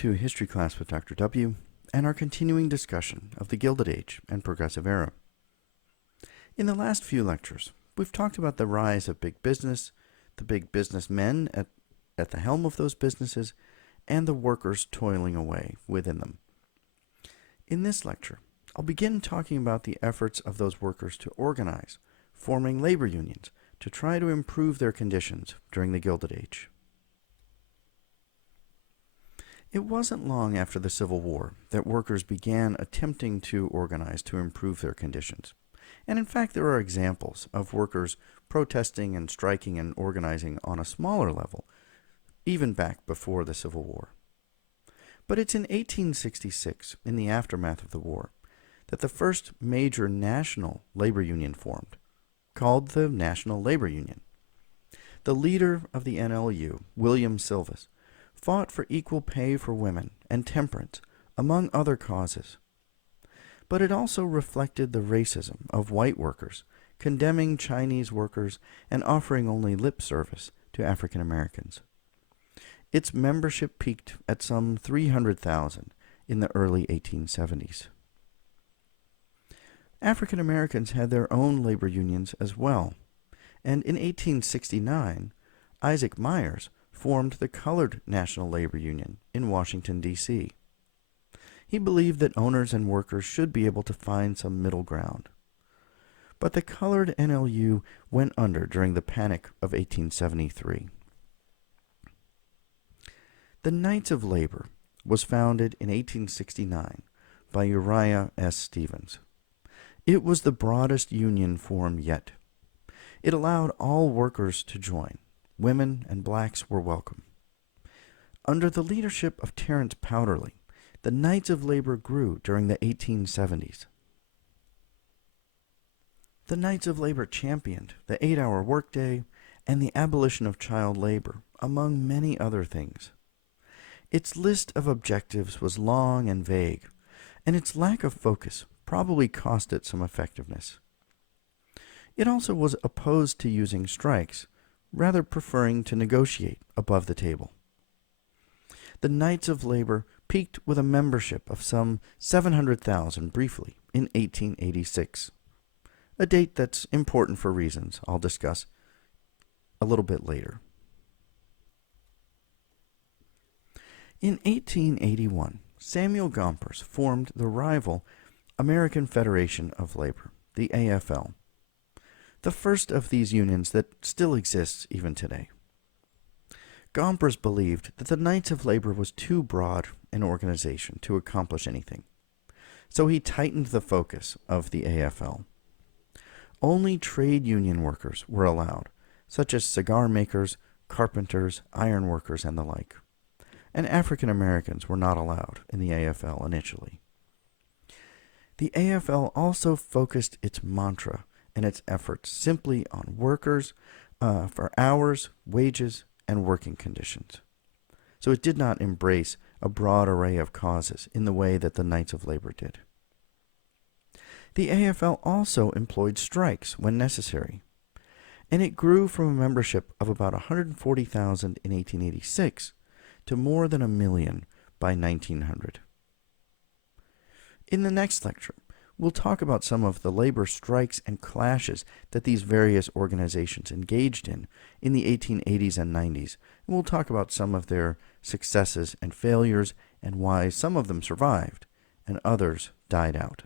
to History Class with Dr. W. and our continuing discussion of the Gilded Age and Progressive Era. In the last few lectures, we've talked about the rise of big business, the big businessmen at the helm of those businesses, and the workers toiling away within them. In this lecture, I'll begin talking about the efforts of those workers to organize, forming labor unions to try to improve their conditions during the Gilded Age. It wasn't long after the Civil War that workers began attempting to organize to improve their conditions. And in fact, there are examples of workers protesting and striking and organizing on a smaller level, even back before the Civil War. But it's in 1866, in the aftermath of the war, that the first major national labor union formed, called the National Labor Union. The leader of the NLU, William Silvis, fought for equal pay for women and temperance, among other causes. But it also reflected the racism of white workers, condemning Chinese workers and offering only lip service to African Americans. Its membership peaked at some 300,000 in the early 1870s. African Americans had their own labor unions as well, and in 1869, Isaac Myers formed the Colored National Labor Union in Washington, D.C. He believed that owners and workers should be able to find some middle ground. But the colored NLU went under during the Panic of 1873. The Knights of Labor was founded in 1869 by Uriah S. Stevens. It was the broadest union form yet. It allowed all workers to join. Women and blacks were welcome. Under the leadership of Terence Powderly, the Knights of Labor grew during the 1870s. The Knights of Labor championed the 8-hour workday and the abolition of child labor, among many other things. Its list of objectives was long and vague, and its lack of focus probably cost it some effectiveness. It also was opposed to using strikes, rather preferring to negotiate above the table. The Knights of Labor peaked with a membership of some 700,000 briefly in 1886, a date that's important for reasons I'll discuss a little bit later. In 1881, Samuel Gompers formed the rival American Federation of Labor, the AFL, the first of these unions that still exists even today. Gompers believed that the Knights of Labor was too broad an organization to accomplish anything, so he tightened the focus of the AFL. Only trade union workers were allowed, such as cigar makers, carpenters, iron workers, and the like, and African Americans were not allowed in the AFL initially. The AFL also focused its mantra and its efforts simply on workers for hours, wages, and working conditions. So it did not embrace a broad array of causes in the way that the Knights of Labor did. The AFL also employed strikes when necessary, and it grew from a membership of about 140,000 in 1886 to more than 1 million by 1900. In the next lecture, we'll talk about some of the labor strikes and clashes that these various organizations engaged in the 1880s and 90s, and we'll talk about some of their successes and failures and why some of them survived and others died out.